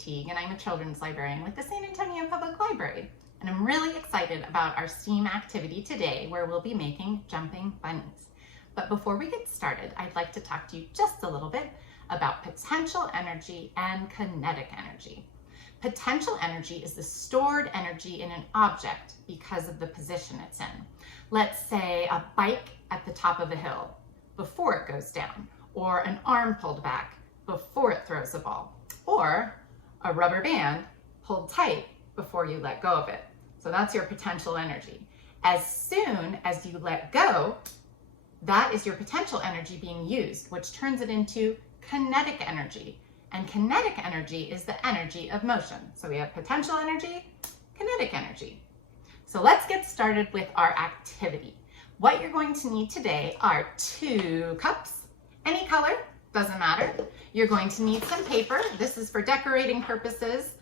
Teague, and I'm a children's librarian with the San Antonio Public Library. And I'm really excited about our STEAM activity today, where we'll be making jumping bunnies. But before we get started, I'd like to talk to you just a little bit about potential energy and kinetic energy. Potential energy is the stored energy in an object because of the position it's in. Let's say a bike at the top of a hill before it goes down, or an arm pulled back before it throws a ball, or a rubber band pulled tight before you let go of it. So that's your potential energy. As soon as you let go, that is your potential energy being used, which turns it into kinetic energy. And kinetic energy is the energy of motion. So we have potential energy, kinetic energy. So let's get started with our activity. What you're going to need today are 2 cups, any color, doesn't matter. You're going to need some paper. This is for decorating purposes.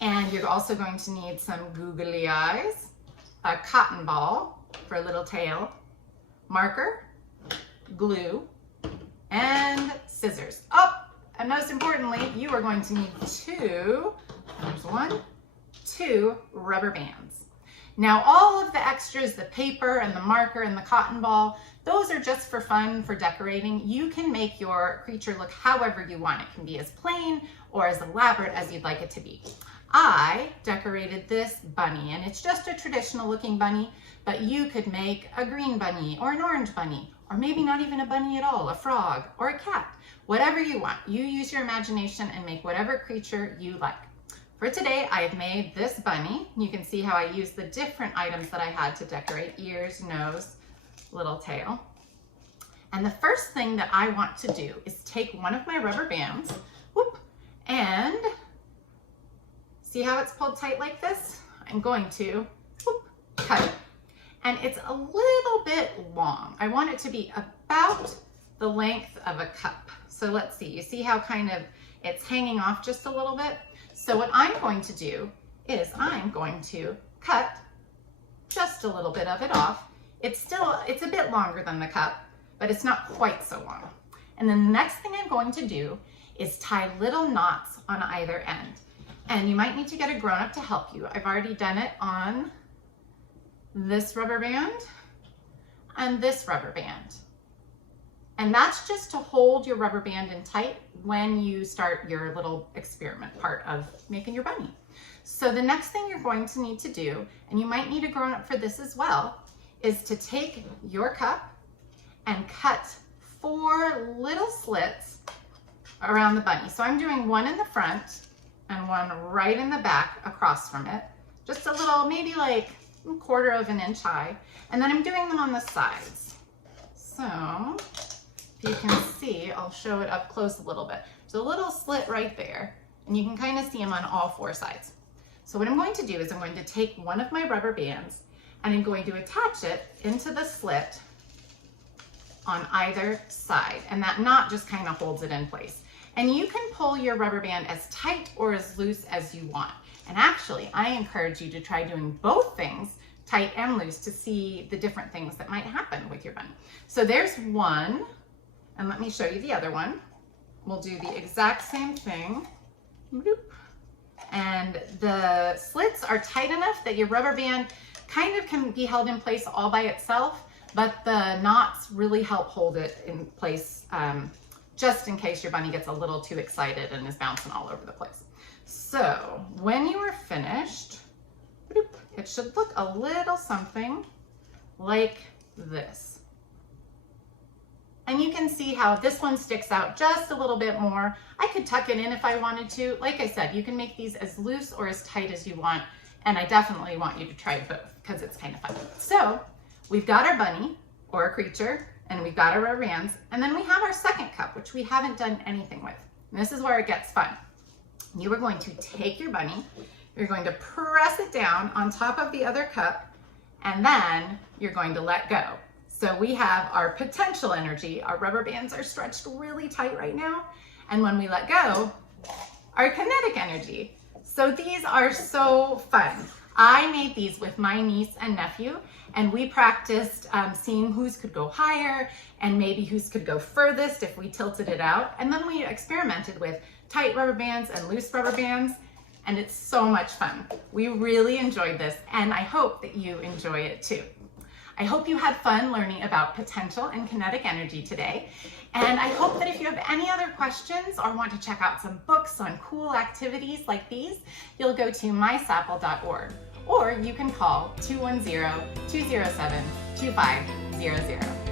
And you're also going to need some googly eyes, a cotton ball for a little tail, marker, glue, and scissors. Oh, and most importantly, you are going to need 2 rubber bands. Now, all of the extras, the paper and the marker and the cotton ball, those are just for fun, for decorating. You can make your creature look however you want. It can be as plain or as elaborate as you'd like it to be. I decorated this bunny, and it's just a traditional looking bunny, but you could make a green bunny or an orange bunny, or maybe not even a bunny at all, a frog or a cat, whatever you want. You use your imagination and make whatever creature you like. For today, I've made this bunny. You can see how I used the different items that I had to decorate: ears, nose, little tail. And the first thing that I want to do is take one of my rubber bands, whoop, and see how it's pulled tight like this? I'm going to whoop, cut it. And it's a little bit long. I want it to be about the length of a cup. So let's see, you see how kind of it's hanging off just a little bit? So what I'm going to do is I'm going to cut just a little bit of it off. It's a bit longer than the cup, but it's not quite so long. And then the next thing I'm going to do is tie little knots on either end. And you might need to get a grown-up to help you. I've already done it on this rubber band and this rubber band. And that's just to hold your rubber band in tight when you start your little experiment part of making your bunny. So the next thing you're going to need to do, and you might need a grown-up for this as well, is to take your cup and cut 4 little slits around the bunny. So I'm doing one in the front and one right in the back across from it. Just a little, maybe like 1/4 of an inch high. And then I'm doing them on the sides. So if you can see, I'll show it up close a little bit. There's a little slit right there, and you can kind of see them on all 4 sides. So what I'm going to do is I'm going to take one of my rubber bands and I'm going to attach it into the slit on either side. And that knot just kind of holds it in place. And you can pull your rubber band as tight or as loose as you want. And actually, I encourage you to try doing both things, tight and loose, to see the different things that might happen with your bunny. So there's one, and let me show you the other one. We'll do the exact same thing. And the slits are tight enough that your rubber band kind of can be held in place all by itself, but the knots really help hold it in place, just in case your bunny gets a little too excited and is bouncing all over the place. So when you are finished, it should look a little something like this. And you can see how this one sticks out just a little bit more. I could tuck it in if I wanted to. Like I said, you can make these as loose or as tight as you want. And I definitely want you to try both because it's kind of fun. So we've got our bunny or our creature, and we've got our rubber bands. And then we have our second cup, which we haven't done anything with. And this is where it gets fun. You are going to take your bunny, you're going to press it down on top of the other cup, and then you're going to let go. So we have our potential energy. Our rubber bands are stretched really tight right now. And when we let go, our kinetic energy. So these are so fun. I made these with my niece and nephew, and we practiced seeing whose could go higher and maybe whose could go furthest if we tilted it out. And then we experimented with tight rubber bands and loose rubber bands, and it's so much fun. We really enjoyed this, and I hope that you enjoy it too. I hope you had fun learning about potential and kinetic energy today. And I hope that if you have any other questions or want to check out some books on cool activities like these, you'll go to mysapl.org, or you can call 210-207-2500.